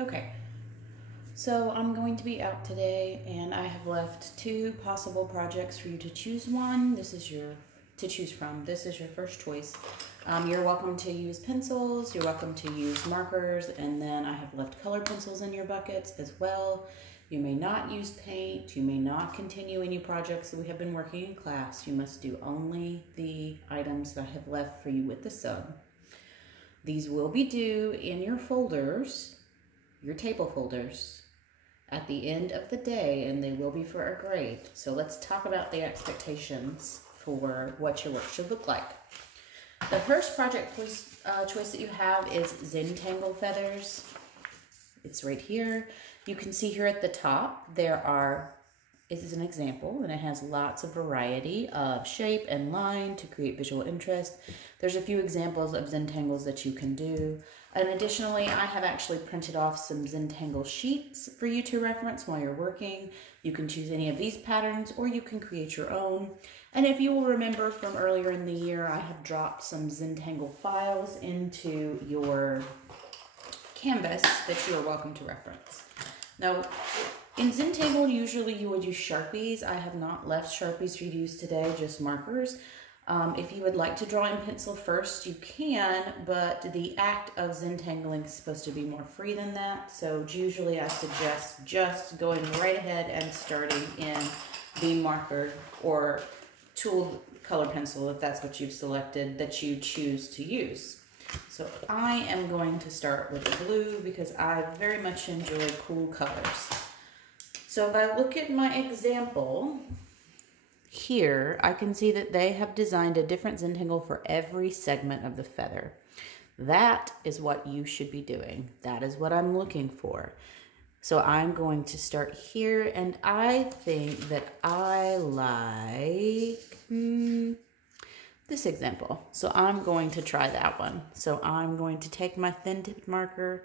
Okay, so I'm going to be out today and I have left two possible projects for you to choose one. This is your first choice. You're welcome to use pencils, you're welcome to use markers, and then I have left color pencils in your buckets as well. You may not use paint, you may not continue any projects that we have been working in class. You must do only the items that I have left for you with the sub. These will be due in your folders, your table folders, at the end of the day, and they will be for a grade. So let's talk about the expectations for what your work should look like. The first project choice that you have is Zentangle feathers. It's right here. You can see here at the top, this is an example, and it has lots of variety of shape and line to create visual interest. There's a few examples of Zentangles that you can do. And additionally, I have actually printed off some Zentangle sheets for you to reference while you're working. You can choose any of these patterns or you can create your own. And if you will remember from earlier in the year, I have dropped some Zentangle files into your canvas that you are welcome to reference. Now, in Zentangle, usually you would use Sharpies. I have not left Sharpies for you to use today, just markers. If you would like to draw in pencil first, you can, but the act of Zentangling is supposed to be more free than that. So usually I suggest just going right ahead and starting in the marker or tool color pencil, if that's what you've selected, that you choose to use. So I am going to start with the blue because I very much enjoy cool colors. So if I look at my example here, I can see that they have designed a different Zentangle for every segment of the feather. That is what you should be doing. That is what I'm looking for. So I'm going to start here, and I think that I like this example. So I'm going to try that one. So I'm going to take my thin tipped marker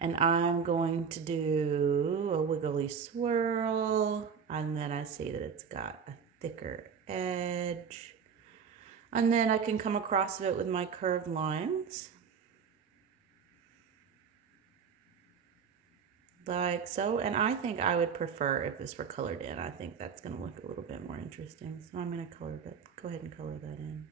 and I'm going to do a wiggly swirl, and then I see that it's got a thicker edge, and then I can come across it with my curved lines like so. And I think I would prefer if this were colored in. I think that's going to look a little bit more interesting, so I'm going to go ahead and color that in.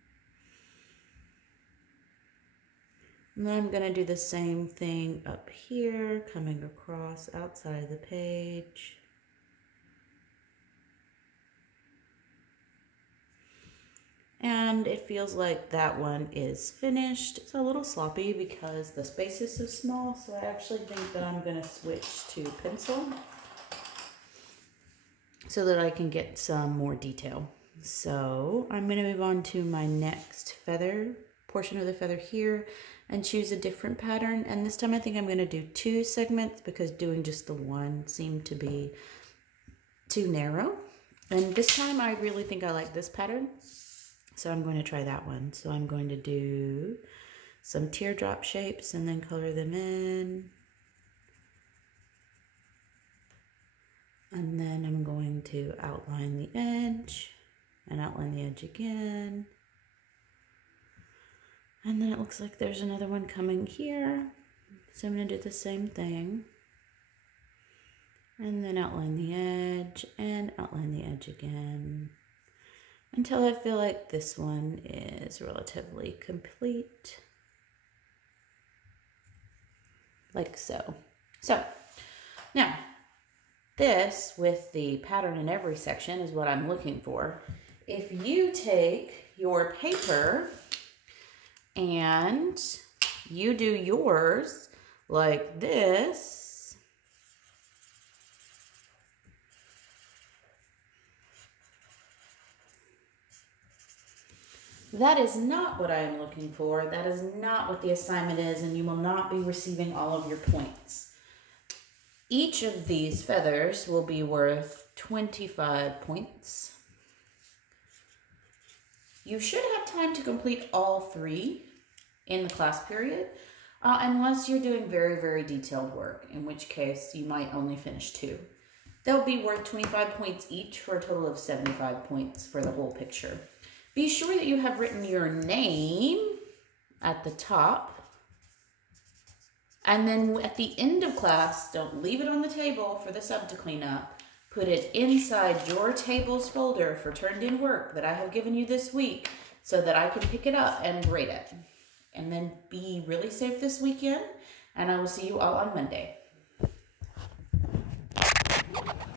And then I'm going to do the same thing up here, coming across outside of the page. And it feels like that one is finished. It's a little sloppy because the space is so small, so I actually think that I'm going to switch to pencil so that I can get some more detail. So I'm going to move on to my next portion of the feather here, and choose a different pattern. And this time I think I'm going to do two segments because doing just the one seemed to be too narrow. And this time I really think I like this pattern, so I'm going to try that one. So I'm going to do some teardrop shapes and then color them in. And then I'm going to outline the edge and outline the edge again. And then it looks like there's another one coming here. So I'm going to do the same thing. And then outline the edge and outline the edge again, until I feel like this one is relatively complete. Like so. So, now, this with the pattern in every section is what I'm looking for. If you take your paper and you do yours like this, that is not what I am looking for. That is not what the assignment is, and you will not be receiving all of your points. Each of these feathers will be worth 25 points. You should have time to complete all three in the class period, unless you're doing very, very detailed work, in which case you might only finish two. They'll be worth 25 points each for a total of 75 points for the whole picture. Be sure that you have written your name at the top And then at the end of class, don't leave it on the table for the sub to clean up. Put it inside your tables folder for turned in work that I have given you this week so that I can pick it up and grade it. And then be really safe this weekend, and I will see you all on Monday.